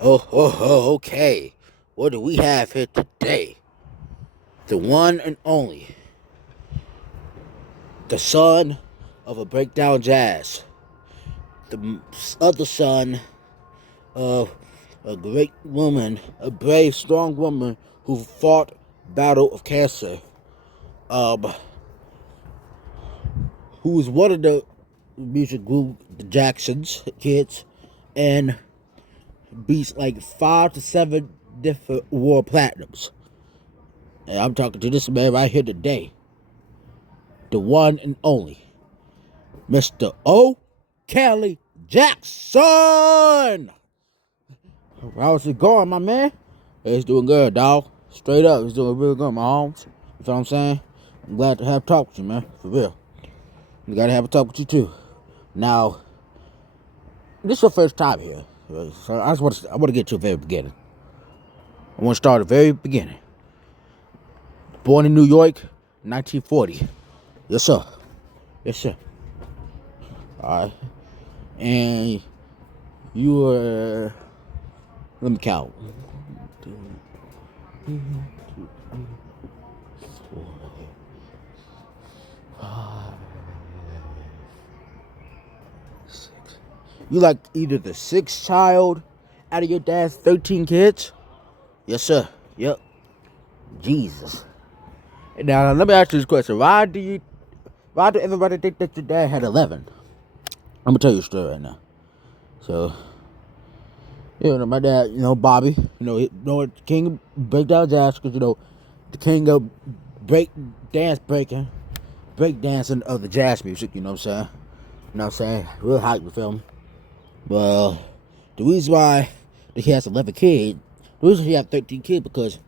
Okay. What do we have here today? The one and only, the son of a breakdown jazz, the other son of a great woman, a brave, strong woman who fought battle of cancer, um, who was one of the music group, the Jacksons kids, and beats like 5 to 7 different war platinums. And I'm talking to this man right here today, the one and only, Mr. O. Kelly Jackson. How's it going, my man? It's doing good, dog. Straight up, it's doing real good, my homes. You know what I'm saying? I'm glad to have a talk with you, man. For real. You gotta have a talk with you too. Now, this is your first time here. So I want to get to the very beginning. I want to start at the very beginning. Born in New York, 1940. Yes, sir. Yes, sir. Alright. And you were, let me count. 1, 2, 3, 4, 5, 6. You like either the sixth child out of your dad's 13 kids? Yes, sir. Yep. Jesus. Now let me ask you this question. Why do everybody think that your dad had 11? I'm gonna tell you a story right now. So, my dad, Bobby, the king of breakdown jazz, because the king of break dancing of the jazz music. You know what I'm saying? You know what I'm saying? Real hype with him. Well, the reason why he has 11 kids, the reason he had 13 kids, because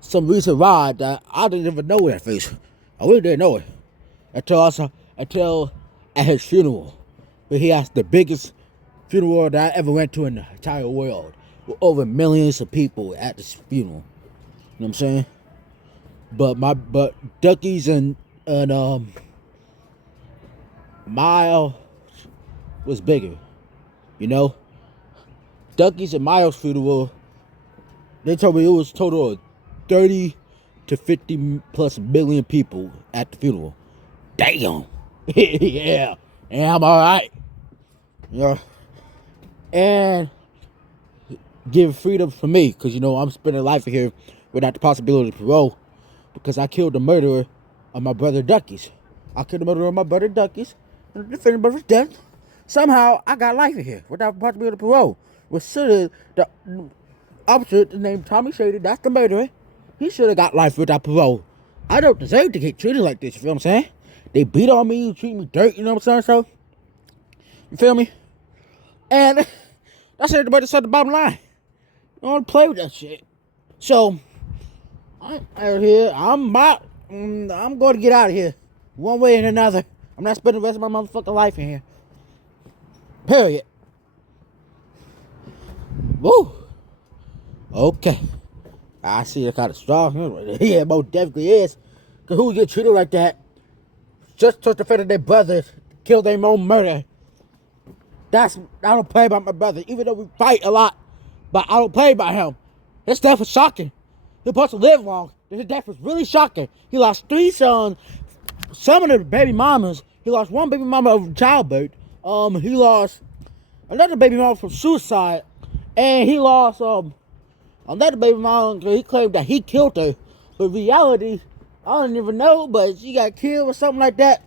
some reason why that I didn't even know that face. I really didn't know it until at his funeral. But he has the biggest funeral that I ever went to in the entire world, with over millions of people at this funeral. You know what I'm saying? But Ducky's and Miles was bigger. Ducky's and Miles' funeral, they told me it was total of 30 to 50 plus million people at the funeral. Damn. Yeah. And I'm alright. And give freedom for me, because I'm spending life here without the possibility of parole, because I killed the murderer of my brother Ducky's. I killed the murderer of my brother Ducky's, and the defendant of his death. Somehow I got life in here without the possibility of parole. Which should have the officer named Tommy Shady, that's the murderer. He should have got life without parole. I don't deserve to get treated like this, you feel what I'm saying? They beat on me, treat me dirt, you know what I'm saying? So, you feel me? And that's everybody said the bottom line. I don't play with that shit. So, I'm out here. I'm going to get out of here. One way and another. I'm not spending the rest of my motherfucking life in here. Period. Woo. Okay. I see it kind of strong. Yeah, most definitely is. Because who would get treated like that? Just the fact that their brothers killed their own murder. I don't play about my brother, even though we fight a lot. But I don't play about him. His death was shocking. He was supposed to live long. His death was really shocking. He lost 3 sons. Some of the baby mamas. He lost one baby mama of childbirth. He lost another baby mama from suicide. And he lost another baby mama. He claimed that he killed her. But in reality, I don't even know, but she got killed or something like that.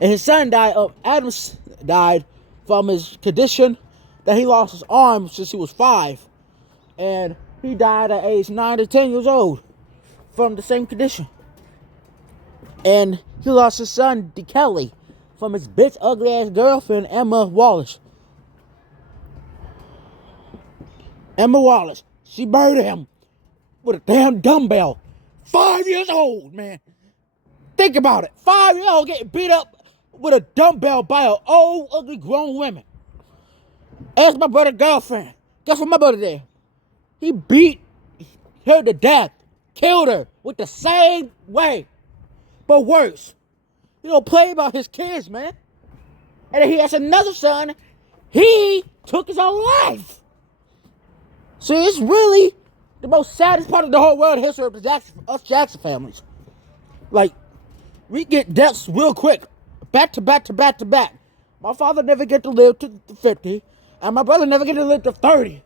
And his son died. Adams died from his condition that he lost his arm since he was 5. And he died at age 9 to 10 years old from the same condition. And he lost his son, D. Kelly, from his bitch ugly ass girlfriend, Emma Wallace. Emma Wallace, she murdered him with a damn dumbbell. 5 years old, man. Think about it. 5 years old getting beat up with a dumbbell by an old, ugly, grown woman. That's my brother's girlfriend. Guess what my brother did? He beat her to death. Killed her with the same way. But worse. He don't play about his kids, man. And then he has another son he took his own life. See, it's really the most saddest part of the whole world history of us Jackson families. Like, we get deaths real quick, back to back to back to back. My father never get to live to 50, and my brother never get to live to 30.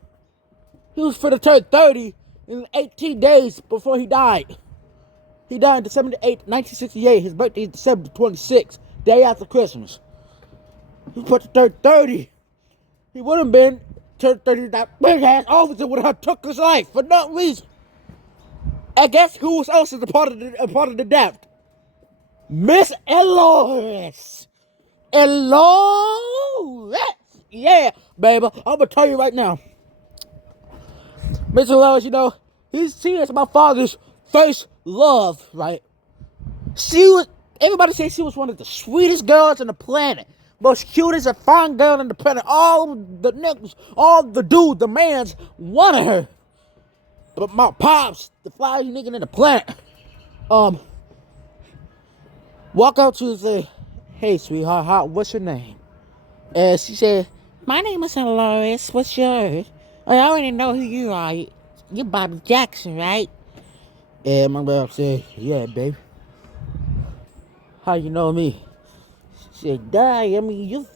He was for to turn 30 in 18 days before he died. He died December 8, 1968. His birthday is December 26th, day after Christmas. He was supposed to turn 30. He would have been turned 30. That big ass officer would have took his life for no reason. I guess who else is a part of the death? Miss Eloise. Eloise. Yeah, baby. I'm gonna tell you right now. Miss Eloise, you know, she is my father's first love, right? Everybody says she was one of the sweetest girls on the planet. Most cutest and fine girl on the planet. All the niggas, all the dudes, the mans wanted her. But my pops, the flyest nigga in the planet, walk up to her and say, "Hey, sweetheart, what's your name?" And she said, "My name is Eloise. What's yours?" I already know who you are. You're Bobby Jackson, right? And my mom said, "Yeah, baby. How you know me?" She said, "Duh, I mean,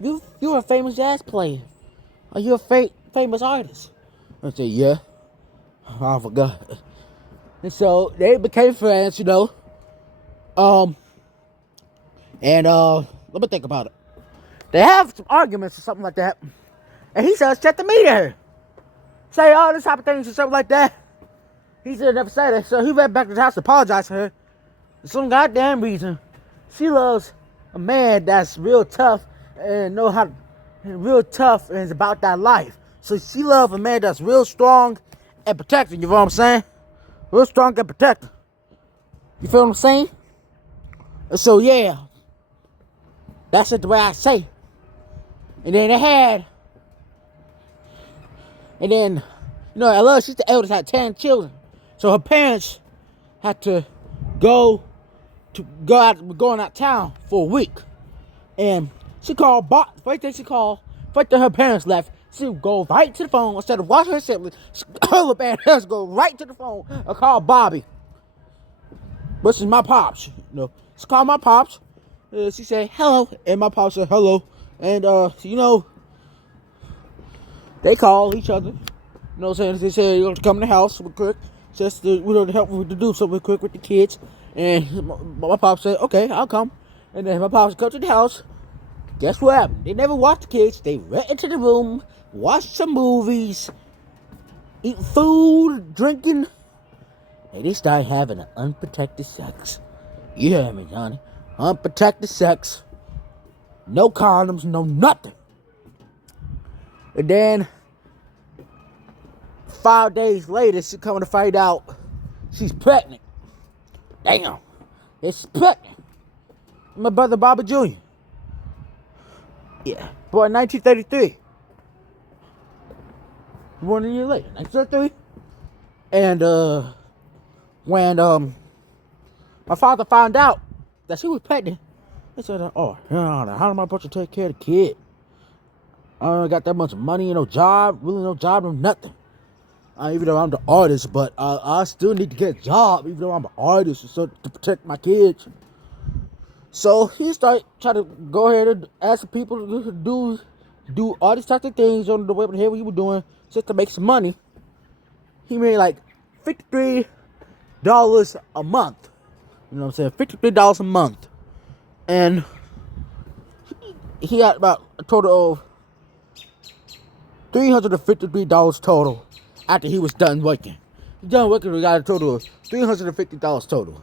you're a famous jazz player. Are you a famous artist?" I said, "Yeah." I forgot. And so they became friends, you know. Let me think about it. They have some arguments or something like that. And he says, "Check to meet her. Say all this type of things or something like that." He said never say that. So he went back to the house to apologize to her. For some goddamn reason, she loves a man that's real tough and real tough and is about that life. So she loves a man that's real strong and protected. You know what I'm saying? Real strong and protected. You feel what I'm saying? So yeah, that's it the way I say. And then you know, I love she's the eldest, had 10 children. So her parents had to going out of town for a week. And she called first thing her parents left, she would go right to the phone instead of watching her siblings. Her parents go right to the phone and call Bobby, which is my pops. You know, she called my pops. She said hello, and my pops said hello. And you know, they call each other. You know what I'm saying? They said you're gonna come in the house real quick, just to help me to do something real quick with the kids. And my pops said, "Okay, I'll come." And then my pops come to the house. Guess what happened? They never watched the kids. They went into the room, watched some movies, eat food, drinking, and they started having an unprotected sex. You hear me, Johnny? Unprotected sex. No condoms, no nothing. And then 5 days later, she coming to find out she's pregnant. Damn. It's pregnant. My brother Bobby Jr. Yeah. Born in 1933. Born a year later, 1933. And when my father found out that she was pregnant, he said, "Oh, how am I supposed to take care of the kid? I don't got that much money, no job, no nothing. Even though I'm the artist, but I still need to get a job, even though I'm an artist, so to protect my kids." So he started trying to go ahead and ask people to do all these types of things on the web and he was doing just to make some money. He made like $53 a month. You know what I'm saying? $53 a month. And he had about a total of $353 total after he was done working. He done working, we got a total of $350 total.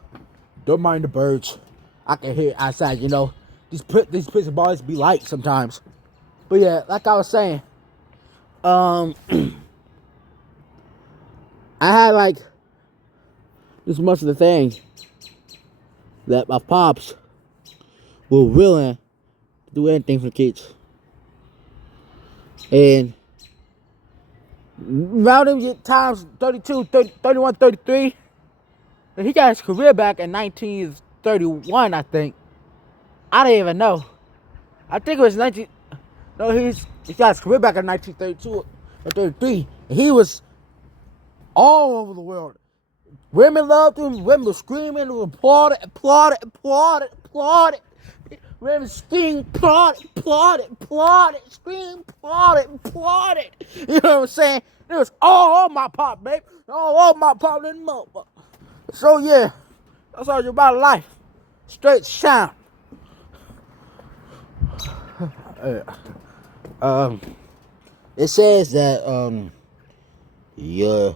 Don't mind the birds. I can hear outside, you know. These prison bars be light sometimes. But yeah, like I was saying, I had like this much of the things that my pops were willing to do anything for the kids. And around them times 32, 30, 31, 33, and he got his career back in 1931, I think. I don't even know. I think it was No, he got his career back in 1932 or 33. And he was all over the world. Women loved him. Women were screaming, applauded. Women scream, applauded. Scream, applauded. You know what I'm saying? It was all on my pop, babe. All my pop, little motherfucker. So yeah, that's all about life. Straight sound. It says that your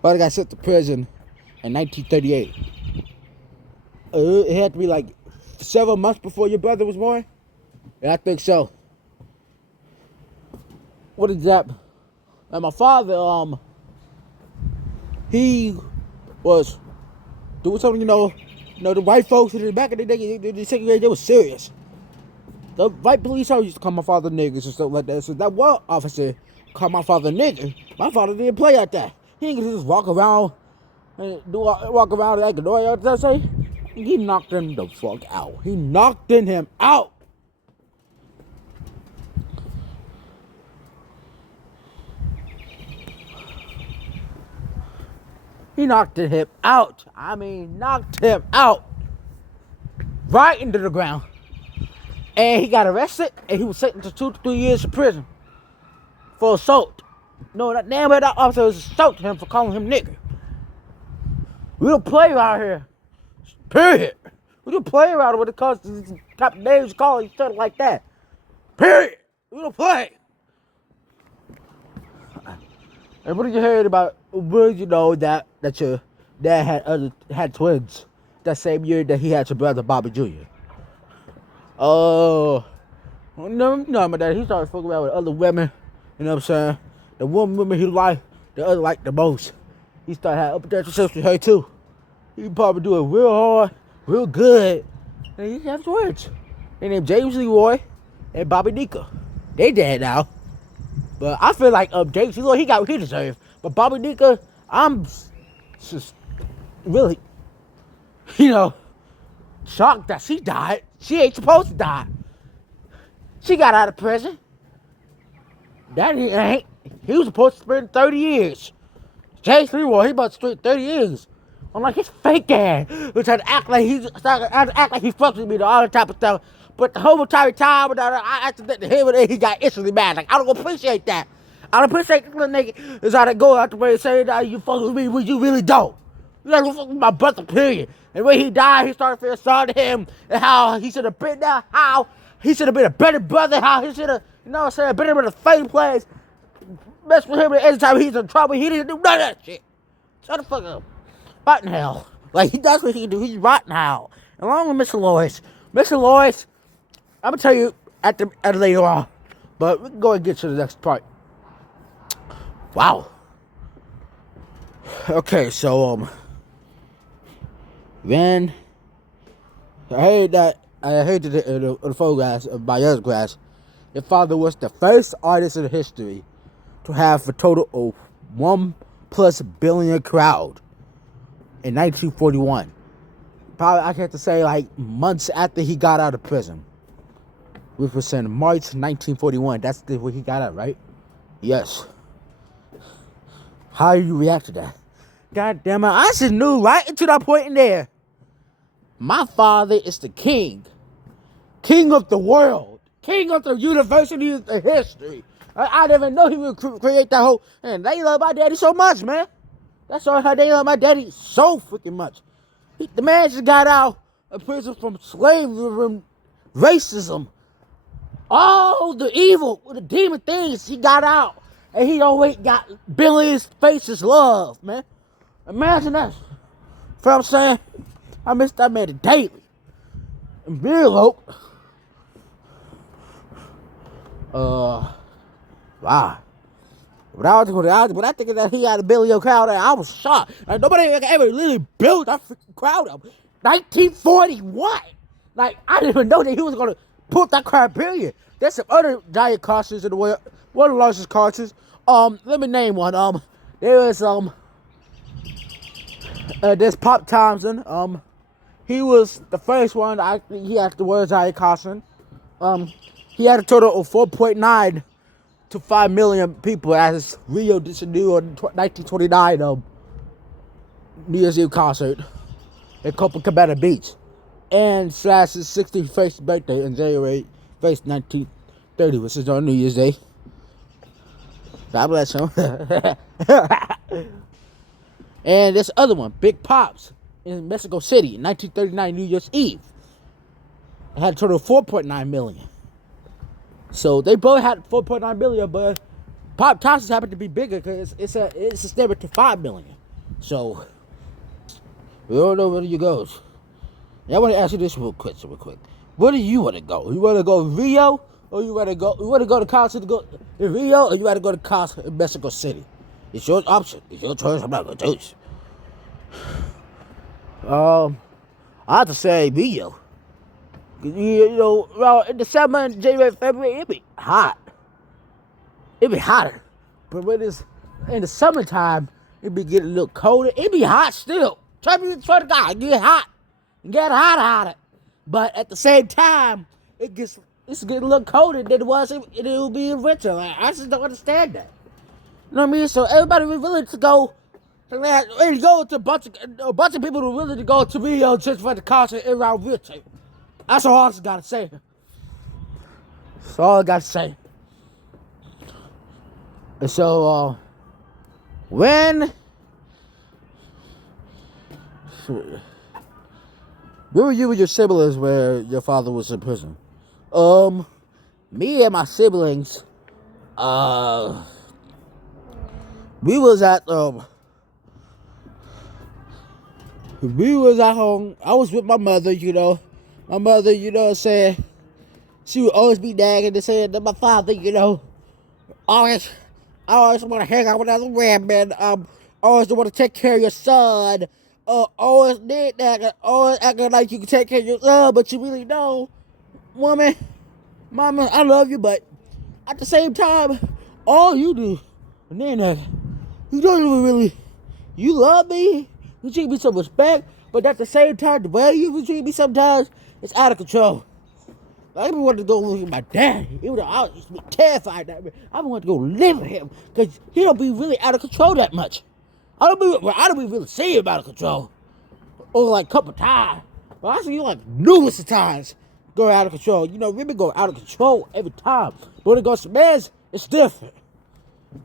brother got sent to prison in 1938. It had to be like several months before your brother was born. Yeah, I think so. What is that? And my father, he was doing something, the white folks in the back of the day, they were serious. The white police always used to call my father niggas and stuff like that. So that one officer called my father nigger. My father didn't play like that. He didn't just walk around and like a door. You know what I'm saying? He knocked him the fuck out. He knocked him out. He knocked him out. I mean, knocked him out. Right into the ground. And he got arrested, and he was sentenced to 2 to 3 years in prison for assault. No, that damn that officer was assaulting him for calling him nigger. We don't play around here. Period. We don't play around when it comes to these type of names calling each other like that. Period. We don't play. And what did you hear about? What did you know that your dad had twins that same year that he had your brother Bobby Jr.? Oh, no, my dad, he started fucking around with other women, you know what I'm saying? The one woman he liked, the other liked the most. He started having upper relationships with her too. He probably do it real hard, real good, and he has twins. They named James Leroy and Bobby Nika. They dead now. But I feel like James Leroy, he got what he deserved. But Bobby Nika, I'm just really, shocked that she died. She ain't supposed to die. She got out of prison. Daddy ain't. He was supposed to spend 30 years. James Leroy, he about to spend 30 years. I'm like, his fake ass. He tried to act like he fucks with me, all that type of stuff. But the whole entire time, I accidentally hit him, and he got instantly mad. Like, I don't appreciate that. I don't appreciate this little nigga is how to go out the way and say that you fuck with me when you really don't. You gotta fuck with my brother, period. And when he died, he started feeling sorry to him and how he should have been there, how he should have been a better brother, how he should have, been in a fake place. Mess with him every time he's in trouble. He didn't do none of that shit. Shut the fuck up. Rotten hell. Like, that's what he do. He's rotten hell. Along with Mr. Lois. Mr. Lois, I'm gonna tell you at later on. But we can go and get to the next part. Wow. Okay, so then I heard the photographs of my other class. Your father was the first artist in history to have a total of 1+ billion crowd in 1941. Probably I have to say like months after he got out of prison, which was in March 1941. That's when he got out, right? Yes. How do you react to that? God damn it, I just knew right into that point in there. My father is the king. King of the world. King of the university of the history. I didn't even know he would create that whole... And they love my daddy so much, man. That's all how they love my daddy so freaking much. The man just got out of prison from slavery, racism, all the evil, the demon things. He got out. And he always got billions faces love, man. Imagine that. You know what I'm saying? I miss that man daily. And Bill Hope. Wow. When I think that he had a billion crowd, I was shocked. Like, nobody ever really built that freaking crowd up. 1941. Like, I didn't even know that he was gonna put that crowd billion. There's some other giant concerts in the world. One of the largest concerts. Let me name one. There was there's Pop Thompson. He was the first one. He had the words giant concert. He had a total of 4.9 to 5 million people at his Rio de Janeiro 1929 New Year's Eve concert in Copacabana Beach. And Slash's 61st birthday in January 1st, 1930, which is on New Year's Day. God bless him. And this other one, Big Pops, in Mexico City in 1939 New Year's Eve. It had a total of 4.9 million. So they both had 4.9 million, but Pop Thompson's happened to be bigger because it's a statement to 5 million. So we don't know where you goes. And I want to ask you this real quick. Where do you want to go? You want to go Rio, or you want to go to concert to go in Rio, or you want to go to concert in Mexico City? It's your option. It's your choice. I'm not gonna choose. I have to say Rio. You know, well, in December and January, February, it be hot. It be hotter. But when it's in the summertime, it be getting a little colder. It be hot still. Try to God, it get hot. It get hotter. But at the same time, it's getting a little colder than it was. It will be in winter. Like, I just don't understand that. You know what I mean? So everybody was willing to go. A bunch of people were willing to go to Rio just for the concert around winter. That's all I just gotta say. That's all I gotta say. And so, where were you with your siblings where your father was in prison? Me and my siblings, we was at home. I was with my mother, you know. My mother, you know what I'm saying, she would always be nagging and saying that my father, you know, I always want to hang out with other women, always want to take care of your son, always need that, always acting like you can take care of your son, but you really don't. Woman, mama, I love you, but at the same time, all you do, and then you don't even really, you love me, you treat me some respect, but at the same time, the way you treat me sometimes, it's out of control. I even wanted to go look at my dad. Even though I used to be terrified of him, I wanted to go live with him because he don't be really out of control that much. I don't be really see him out of control. Or like a couple times. But I see you like numerous times go out of control. You know, women go out of control every time. But when it goes to men, it's different.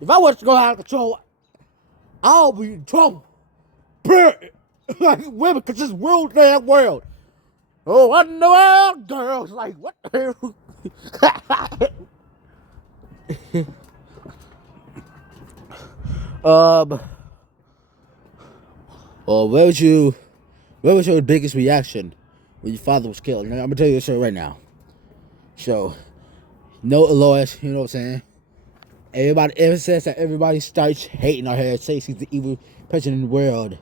If I was to go out of control, I'll be in trouble. Period. Like women, because this real damn world. Oh, what in the world, girls? Like, what the hell? Where was your biggest reaction when your father was killed? I'm gonna tell you this right now. So, no Alois, you know what I'm saying? Everybody ever says that everybody starts hating on her, says he's the evil president in the world.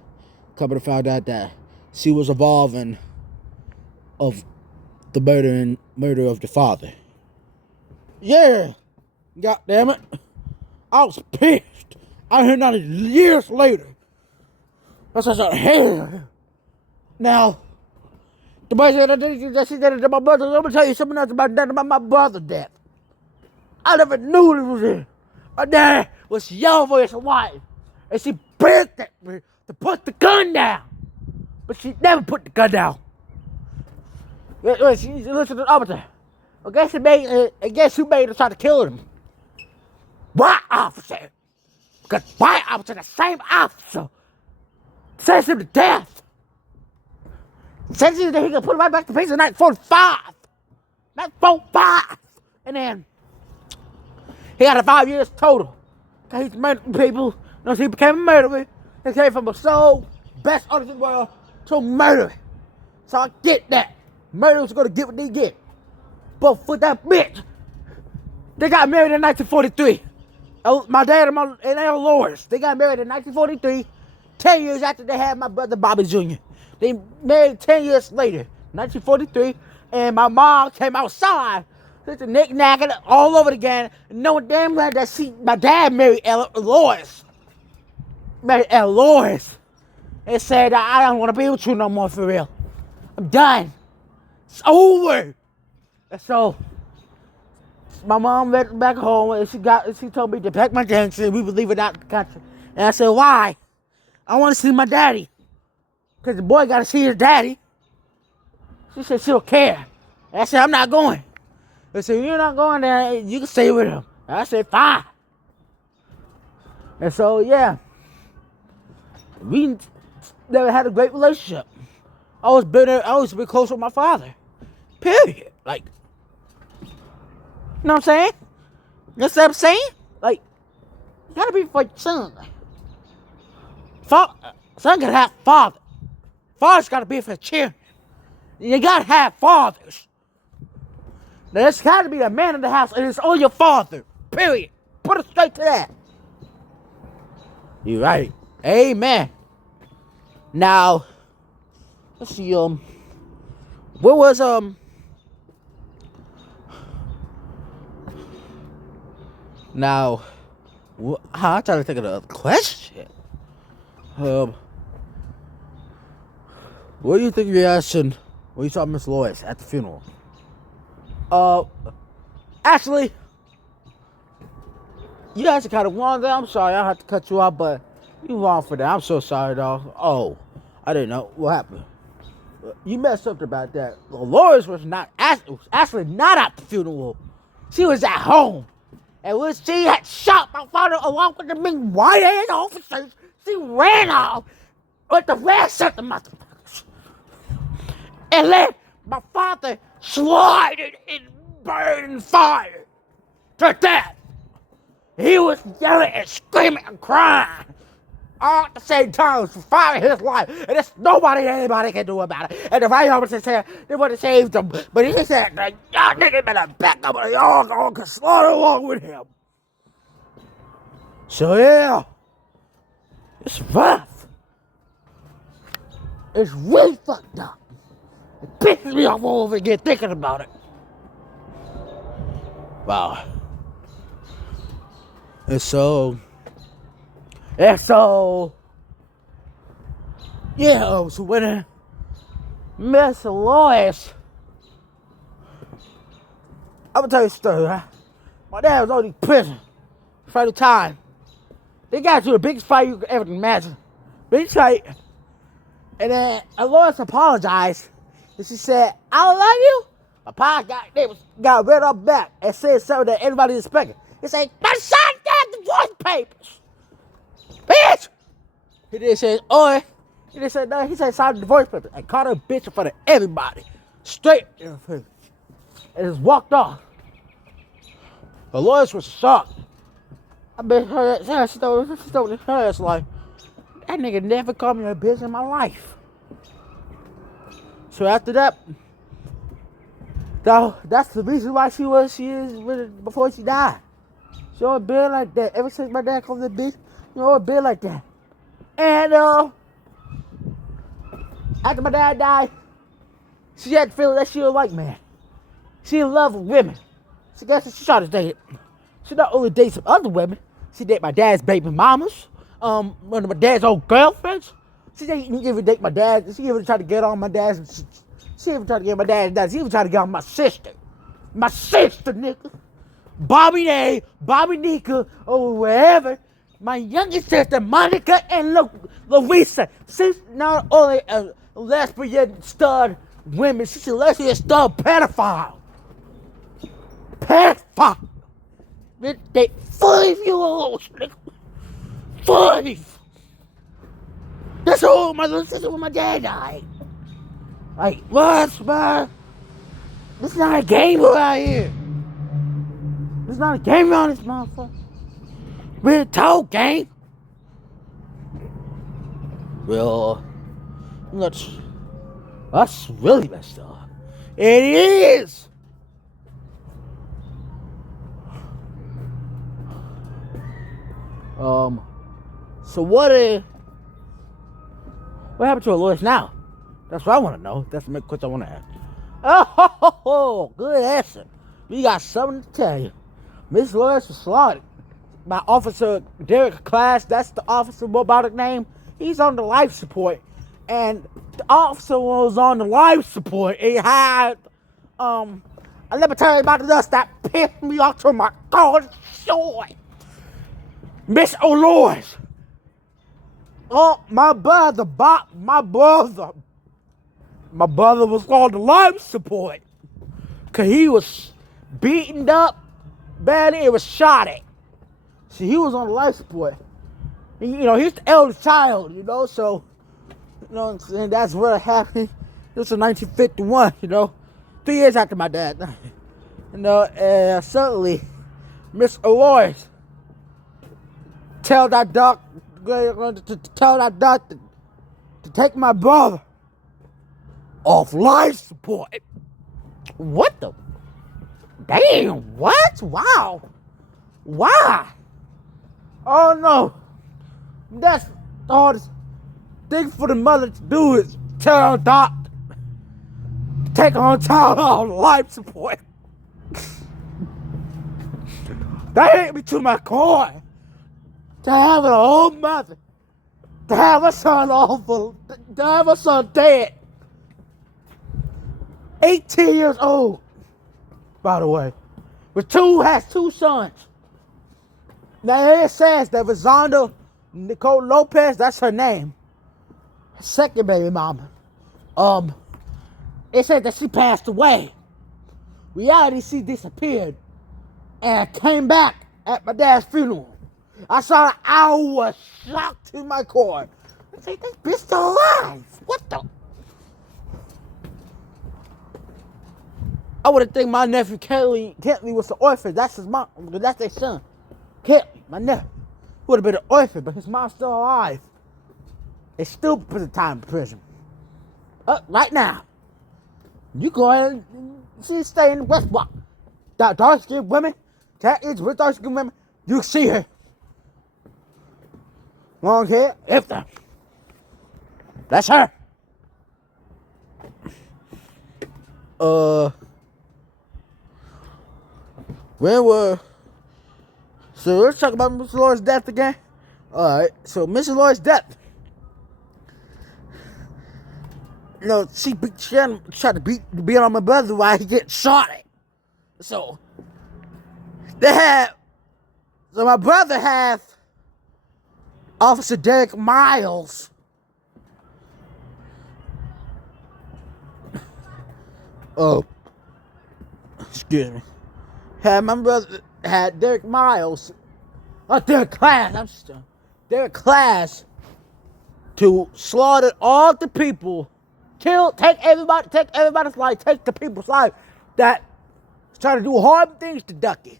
Come to find out that she was involved of the murder of the father. Yeah, God damn it! I was pissed. I heard that years later. That's just a hair. Now, the boy said that she did it to my brother. I'm gonna tell you something else about that, about my brother's death. I never knew it was in. My dad was yelling for his wife, and she begged at me to put the gun down, but she never put the gun down. She listened to the officer. I guess who made her try to kill him? White officer. Because white officer, the same officer, sentenced him to death. Sentenced him that he could put him right back to prison in 1945. 1945. And then he got 5 years total. Because he's murdered people. No, he became a murderer. He came from a soul, best artist in the world, to a murderer. So I get that. Murderers are gonna get what they get. But for that bitch, they got married in 1943. My dad and Ella Loris, they got married in 1943, 10 years after they had my brother Bobby Jr. They married 10 years later, 1943, and my mom came outside, just knick-knacking all over again, knowing damn well that my dad married Ella Loris. Married Ella Loris. And said, I don't want to be with you no more for real. I'm done. It's over. And so, my mom went back home and she told me to pack my things and we were leaving out the country. And I said, why? I want to see my daddy. Because the boy got to see his daddy. She said she don't care. And I said, I'm not going. They said, you're not going there, you can stay with him. And I said, fine. And so, yeah. We never had a great relationship. I always been close with my father. Period. Like, you know what I'm saying? That's what I'm saying? Like, you gotta be for your son. Son gotta have father. Father's gotta be for children. You gotta have fathers. Now, there's gotta be a man in the house, and it's all your father. Period. Put it straight to that. You're right. Amen. Now, let's see, what was, now, I'm trying to think of the question. What do you think of your reaction when you saw Miss Lois at the funeral? Actually, you guys are kind of wrong there. I'm sorry, I have to cut you off, but you wrong for that. I'm so sorry, dog. Oh, I didn't know what happened. You messed up about that. Lois was actually not at the funeral. She was at home. And when she had shot my father along with the big white-hand officers, she ran off with the rest of the motherfuckers. And let my father slided and burned and fired to death. He was yelling and screaming and crying all at the same time for fighting his life. And there's anybody can do about it. And the right officer said they would have saved him. But he said, y'all niggas better back up or y'all going to slaughter along with him. So yeah, it's rough. It's really fucked up. It pisses me off all over again thinking about it. Wow. And so, yeah, so when Miss Lois, I'm gonna tell you a story, right? My dad was on in prison for the time. They got into the biggest fight you could ever imagine. Big fight. And then Lois apologized. And she said, I love you. My pa got read up back and said something that everybody expected. He said, my son got divorce papers. Bitch! He didn't say, oi. He didn't say no. He said, sign the divorce papers. And called her a bitch in front of everybody. Straight in the face. And just walked off. The Lois was shocked. I bet her, she told her, it's like, that nigga never called me a bitch in my life. So after that, that's the reason why she is with it before she died. She always been like that. Ever since my dad called her a bitch, she always been like that. And after my dad died, she had the feeling that she was a white man. She in love with women. So guess what she started dating? She not only dates some other women, she date my dad's baby mamas, one of my dad's old girlfriends. She didn't even date my dad. She even tried to get on my dad's. She even tried to get my dad's. She even tried to get on my sister. My sister, nigga. Bobby A, Bobby Nika, or wherever. My youngest sister, Monica and Louisa. She's not only a lesbian stud women, she's a lesbian stud pedophile. Pedophile. They 5-year-olds, nigga. 5. That's all my little sister when my dad died. Like, what, man? This is not a game around here. This is not a game around this motherfucker. We're a total game. Well, that's really messed up. It is. So what happened to Lois now? That's what I want to know. That's the question I want to ask. Oh, good answer. We got something to tell you. Miss Lois was slaughtered by Officer Derek Class. That's the officer robotic name. He's on the life support. And the officer was on the life support. He had And let me tell you about this that pissed me off to my God joy. Miss O'Loy's. Oh, my brother was on the life support. Cause he was beaten up badly. It was shot at. See, he was on the life support. And, he's the eldest child, so, what I'm saying? That's what happened. This was 1951, 3 years after my dad. Certainly, Miss Aloys tell that doctor to take my brother off life support. What the? Damn, what? Wow. Why? Oh no. That's the hardest thing for the mother to do is tell her doctor to take her child off life support. That hit me to my core. To have an old mother, to have a son awful, to have a son dead. 18 years old, by the way. Has 2 sons. Now it says that Rosanda Nicole Lopez, that's her name. Her second baby mama. It said that she passed away. Reality, she disappeared and came back at my dad's funeral. I saw her, I was shocked to my core. I said, this bitch still alive. What the? I would have think my nephew Kentley was an orphan. That's his mom. That's their son. Kentley, my nephew, would have been an orphan, but his mom's still alive. They still put the time in prison. Right now. You go ahead and she's staying in West Block. That dark-skinned women, that is with dark-skinned women, you see her. Long hair, if that. That's her. So let's talk about Mr. Lloyd's death again. Alright, so Mr. Lloyd's death. She tried to beat on my brother while he get shot at. So my brother had Officer Derek Miles. Oh, excuse me. My brother had Derek Miles. Derek Class to slaughter all the people. Take everybody's life, take the people's life that try to do hard things to Ducky.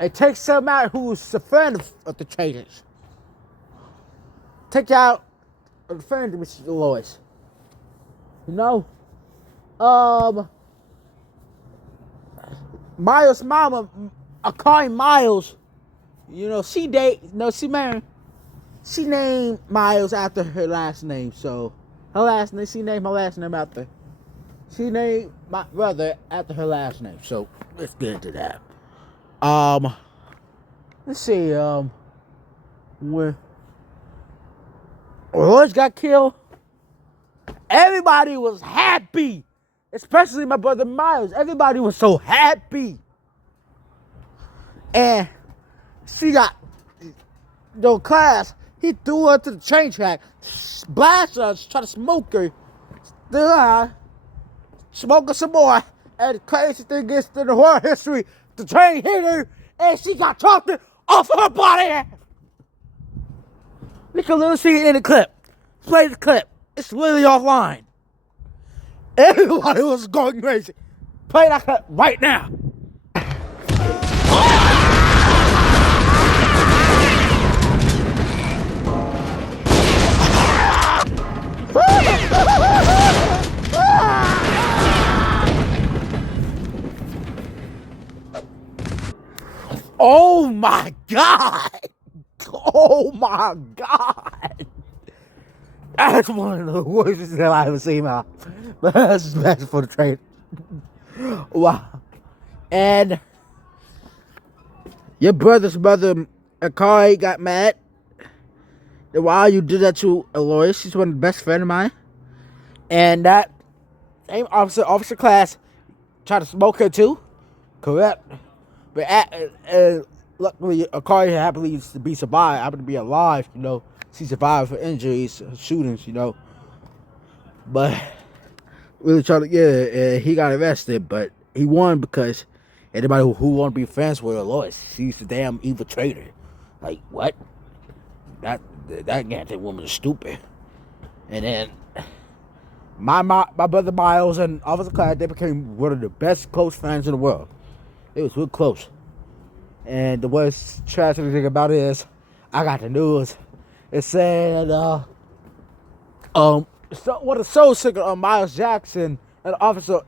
And take somebody who's a friend of the traitors. Take out a friend of Mr. Lois. Miles' mama, Akari Miles, she named Miles after her last name, so she named my last name after. She named my brother after her last name, so let's get into that. Let's see, when Royce got killed, everybody was happy, especially my brother Miles. Everybody was so happy. And she got, Class, he threw her to the train track, blasted her, tried to smoke her, smoke her some more, and the crazy thing is, in the world history, the train hit her, and she got chopped off of her body. We can literally see it in the clip. Play the clip. It's literally offline. Everybody was going crazy. Play that clip right now. Oh my God! Oh my God! That's one of the worst things I've ever seen, man. But that's best for the train. Wow. And your brother's mother, Akari, got mad. Why you did that to Alois? She's one of the best friends of mine. And that same officer class, tried to smoke her too. Correct. But luckily, Akari happily to be survived, happened to be alive, She survived her injuries, shootings, But really trying to he got arrested, but he won because anybody who wanted to be friends with her lost. She's a damn evil traitor. Like, what? That goddamn woman is stupid. And then my brother Miles and Officer Clyde, they became one of the best close friends in the world. They was real close. And the worst tragic thing about it is, I got the news. It said, what a soul singer, Miles Jackson, and Officer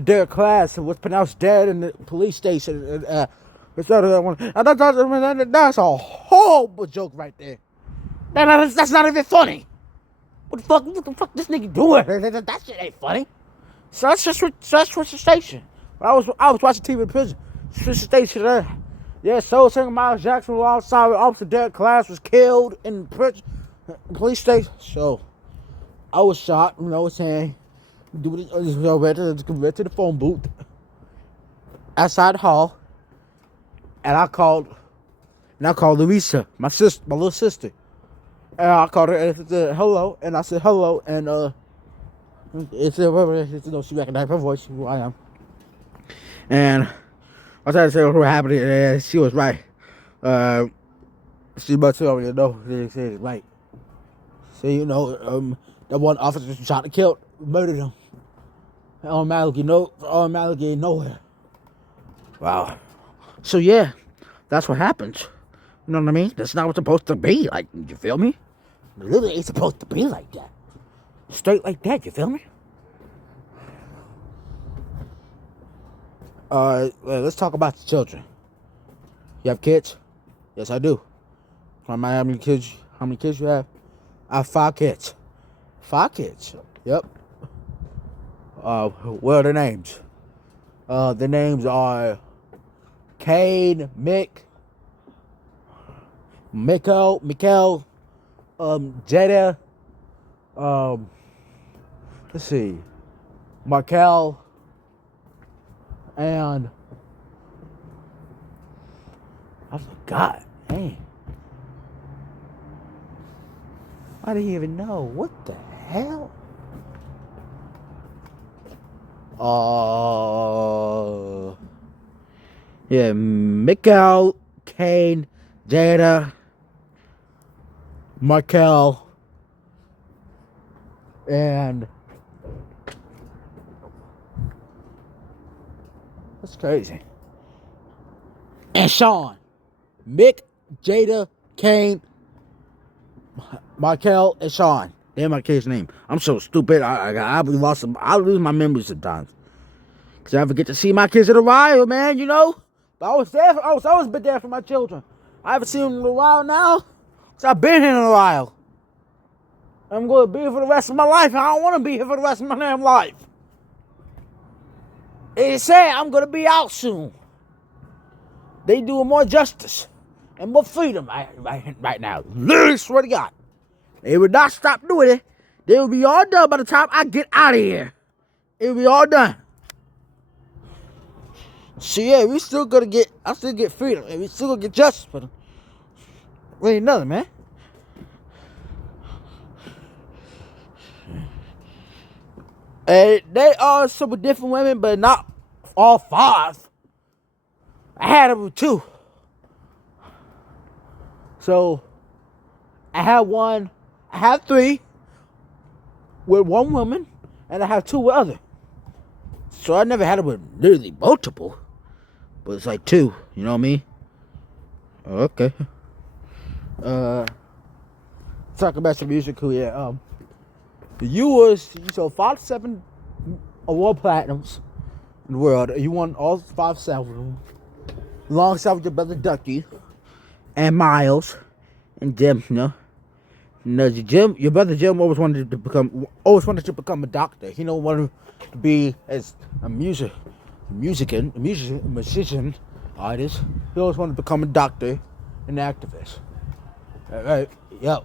Derek Class was pronounced dead in the police station. That's a horrible joke right there. That's not even funny. What the fuck this nigga doing? That shit ain't funny. So that's Switch Station. I was watching TV in prison. Switch Station. Yeah, soul singer Miles Jackson alongside with Officer Derek Class was killed in prison, police station. So I was shocked, saying, went to the phone booth outside the hall, and I called Louisa, my little sister. And I called her and I said hello, and I said hello, and she recognized her voice, who I am. And I tried to tell her what happened, and she was right. She must already know they said it right. So that one officer shot and killed, murdered him. Automatically nowhere. Wow. So yeah, that's what happens. You know what I mean? That's not what's supposed to be. Like, you feel me? It literally ain't supposed to be like that. Straight like that, you feel me? Let's talk about the children. You have kids? Yes, I do. How many kids you have? I have 5 kids. 5 kids. Yep. What are their names? The names are Kane, Mikkel, Jada, let's see, Markel, and I forgot. Hey, I didn't even know. What the hell? Yeah, Mikkel, Kane, Jada, Markel, and that's crazy. And Sean, Mick, Jada, Kane, Markel, and Sean. They're my kid's name. I'm so stupid. I lose my memory sometimes. Cause I forget to see my kids in a while, man. But I was always been there for my children. I haven't seen them in a while now. So I've been here in a while. I'm going to be here for the rest of my life. I don't want to be here for the rest of my damn life. They say I'm going to be out soon. They do more justice and more freedom right now. Literally, swear to God. They would not stop doing it. They will be all done by the time I get out of here. It will be all done. So yeah, I still get freedom. And we still gonna get justice for them. Ain't nothing, man. And they are some different women, but not all 5. I had them 2. So I have 3 with one woman, and I have 2 with other. So I never had them with literally multiple, but it's like 2. You know what I mean? Okay. Talk about some music. Yeah. You sold 5 to 7 award platinums in the world. You won all 5 of them, alongside with your brother Ducky and Miles and Jim. Your brother Jim always wanted to become a doctor. He wanted to be as a musician, artist. He always wanted to become a doctor and activist. Right? Yep.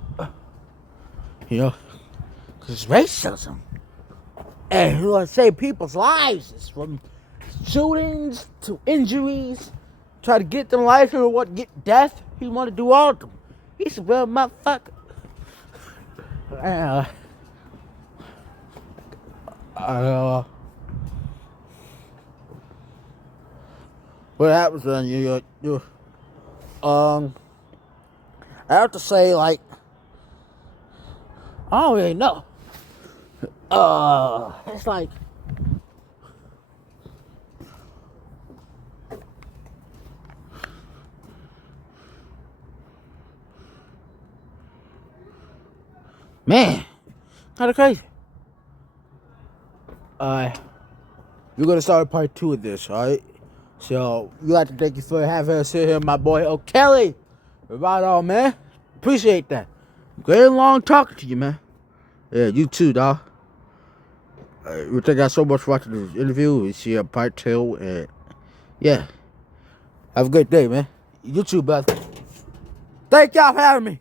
Because it's racism. and he want to save people's lives. It's from shootings to injuries. Try to get them life or what? Get death. He want to do all of them. He's a real motherfucker. What happens when you I have to say, like, I don't really know. It's like, man, kind of crazy. We're gonna start part 2 of this, alright? So, we'd like to thank you for having us here, my boy O'Kelly. Right on, man. Appreciate that. Great and long talking to you, man. Yeah, you too, dog. We thank you so much for watching this interview. We see you part 2, and yeah. Have a great day, man. You too, brother. Thank y'all for having me.